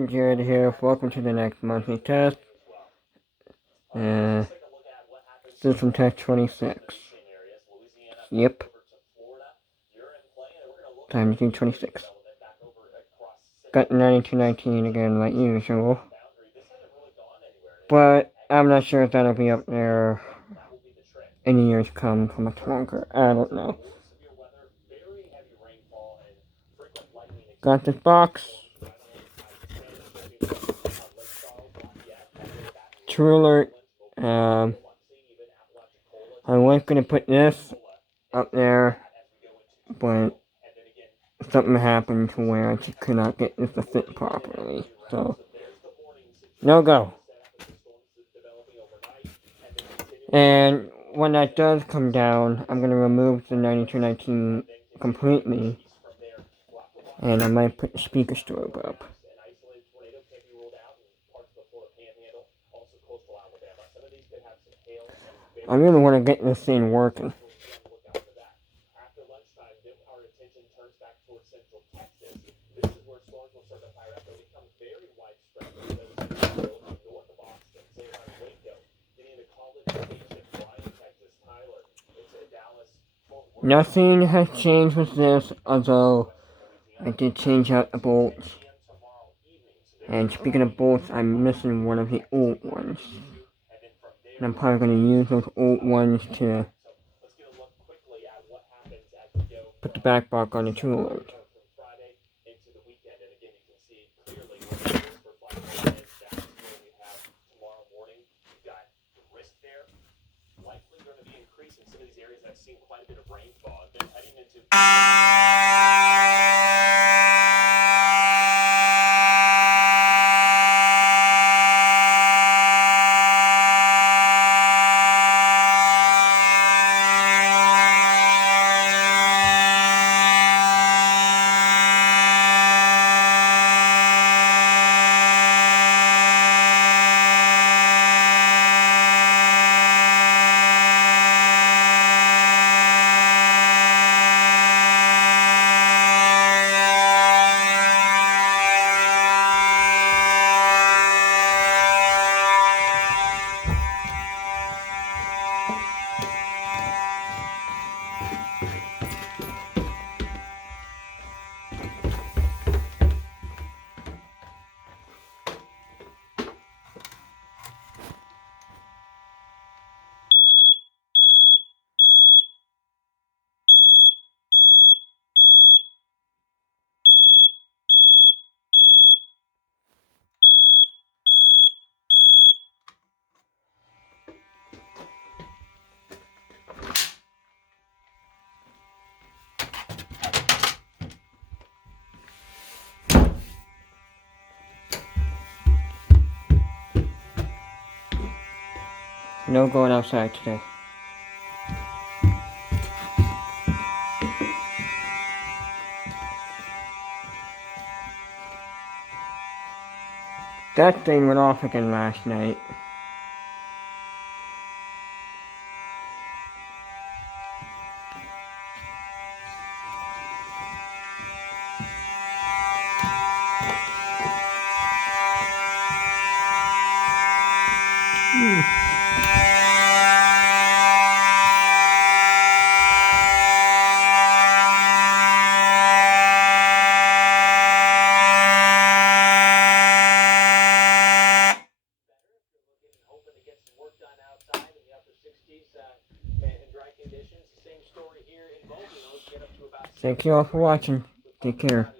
everyone, Jared here. Welcome to the next monthly test. System test 26. Yep. Time to do 26. Got 9219 again, like usual. But I'm not sure if that'll be up there in years come much longer. I don't know. Got this box. True alert. I was gonna put this up there, but something happened to where I just could not get this to fit properly. So, no go. And when that does come down, I'm gonna remove the 9219 completely, and I might put the speaker strobe up. I really want to get this thing working. Nothing has changed with this, although I did change out the bolts. And speaking of bolts, I'm missing one of the old ones. And I'm probably going to use those old ones to put the back block on the tool. No going outside today. That thing went off again last night. Thank you all for watching. Take care.